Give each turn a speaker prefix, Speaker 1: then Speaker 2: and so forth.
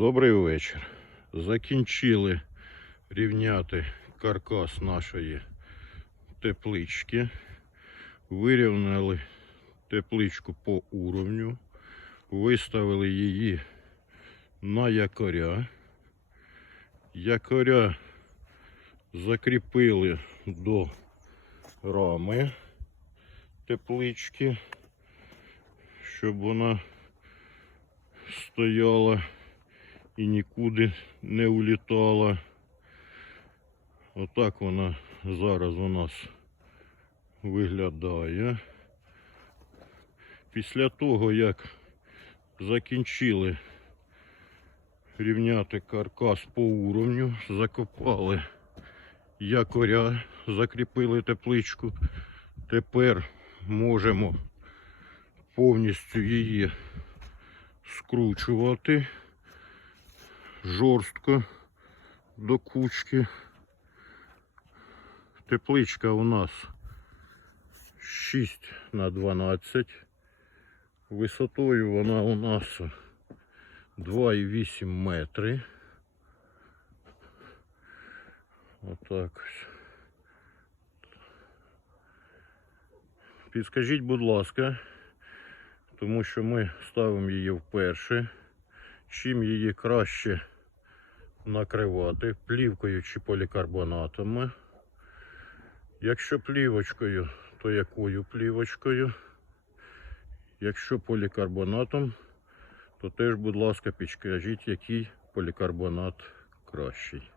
Speaker 1: Добрий вечір. Закінчили рівняти каркас нашої теплички. Вирівняли тепличку по уровню. Виставили її на якоря. Якоря закріпили до рами теплички, щоб вона стояла і нікуди не улітала. Отак вона зараз у нас виглядає. Після того, як закінчили рівняти каркас по уровню, закопали якоря, закріпили тепличку. Тепер можемо повністю її скручувати жорстко до кучки. Тепличка у нас 6 на 12. Висотою вона у нас 2,8 метри. Отак ось. Підскажіть, будь ласка, тому що ми ставимо її вперше. Чим її краще накривати плівкою чи полікарбонатами. Якщо плівочкою, то якою плівочкою? Якщо полікарбонатом, то теж, будь ласка, підкажіть, який полікарбонат кращий.